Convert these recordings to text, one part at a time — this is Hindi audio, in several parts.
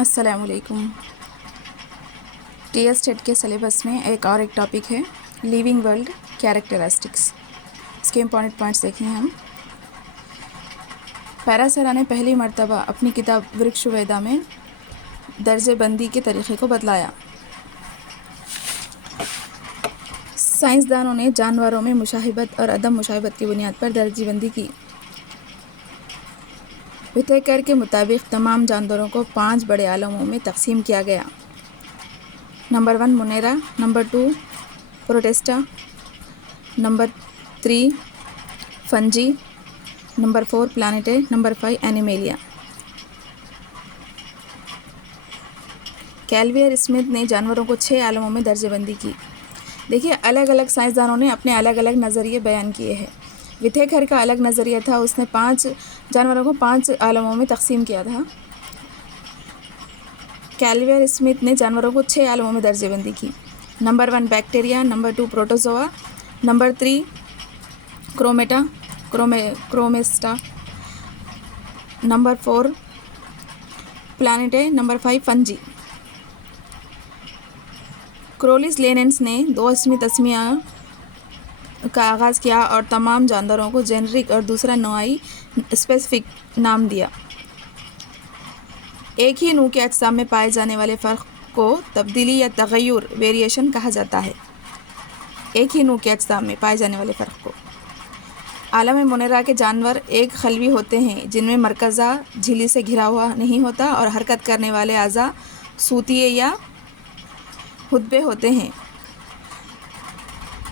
अस्सलामुअलैकुम। टीएस टेट के सिलेबस में एक टॉपिक है लिविंग वर्ल्ड कैरेक्टरिस्टिक्स। इसके इम्पॉर्टेंट पॉइंट्स देखें हम। पैरासेरा ने पहली मर्तबा अपनी किताब वृक्षवेदा में दर्जेबंदी के तरीक़े को बतलाया। साइंसदानों ने जानवरों में मुशाहिबत और अदम मुशाहिबत की बुनियाद पर दर्जेबंदी की। विटेकर के मुताबिक तमाम जानवरों को 5 बड़े आलमों में तकसीम किया गया। Number 1 Monera, number 2 Protista, number 3 Fungi, number 4 Plantae, number 5 Animalia. Cavalier Smith ने जानवरों को 6 आलमों में दर्जेबंदी की। देखिए, अलग अलग साइंसदानों ने अपने अलग अलग नज़रिए बयान किए हैं। विटेकर का अलग नज़रिया था, उसने 5 जानवरों को 5 आलमों में तकसीम किया था। कैल्वियर स्मिथ ने जानवरों को 6 आलमों में दर्जेबंदी की। Number 1 Bacteria, number 2 Protozoa, number 3 Chromista, number 4 Plantae, number 5 Fungi. Carolus Linnaeus ने 2 तस्मिया का आगाज़ किया और तमाम जानवरों को जेनरिक और दूसरा नौआई स्पेसिफिक नाम दिया। एक ही नू के अजसाम में पाए जाने वाले फ़र्क को तब्दीली या तग़य्युर वेरिएशन कहा जाता है। एक ही नू के अजसाम में पाए जाने वाले फ़र्क को। आलम मोनेरा के जानवर एक खलवी होते हैं जिनमें मरकज़ा झिल्ली से घिरा हुआ नहीं होता और हरकत करने वाले अज़ा सूतिये या हुद्बे होते हैं।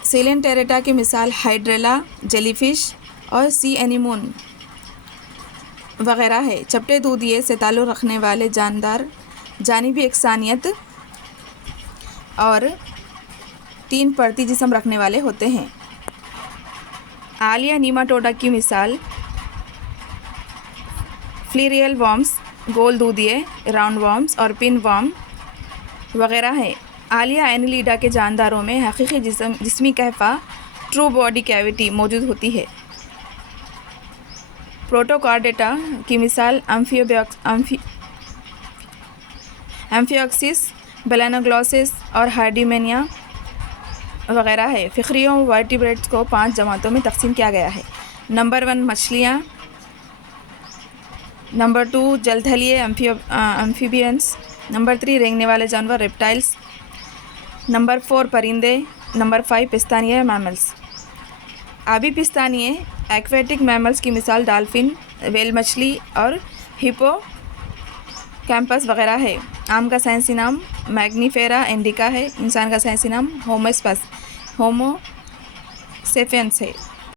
सेलेंटेरेटा की मिसाल हाइड्रेला, जेलीफिश और सी एनीमोन वगैरह है। चपटे दूधिये से ताल्लुक़ रखने वाले जानदार जानिबी एकसानियत और 3 परती जिस्म रखने वाले होते हैं। आलिया नीमाटोडा की मिसाल फ्लीरियल वर्म्स, गोल दूधिये, राउंड वर्म्स और पिन वर्म वगैरह है। आलिया एनिलिडा के जानदारों में हकीकी जिस्मी कहफ़ा ट्रू बॉडी कैविटी मौजूद होती है। प्रोटोकार्डेटा की मिसाल एम्फियोक्सिस, बेलेनोग्लोसिस और हार्डीमेनिया वगैरह है। फ़िक्रियों वर्टिब्रेट्स को 5 जमातों में तकसीम किया गया है। नंबर 1 मछलियाँ, नंबर 2 जलथलीय एम्फीबियंस, नंबर 3 रेंगने वाले जानवर रेप्टाइल्स, नंबर 4 परिंदे, नंबर 5 पिस्तानिया मैमल्स। आबी पिस्तानिये एक्वेटिक मैमल्स की मिसाल डॉल्फिन, वेल मछली और हिप्पो कैंपस वगैरह है। आम का साइंसी नाम मैग्नीफेरा इंडिका है। इंसान का साइंसी नाम होमो सेपियंस है।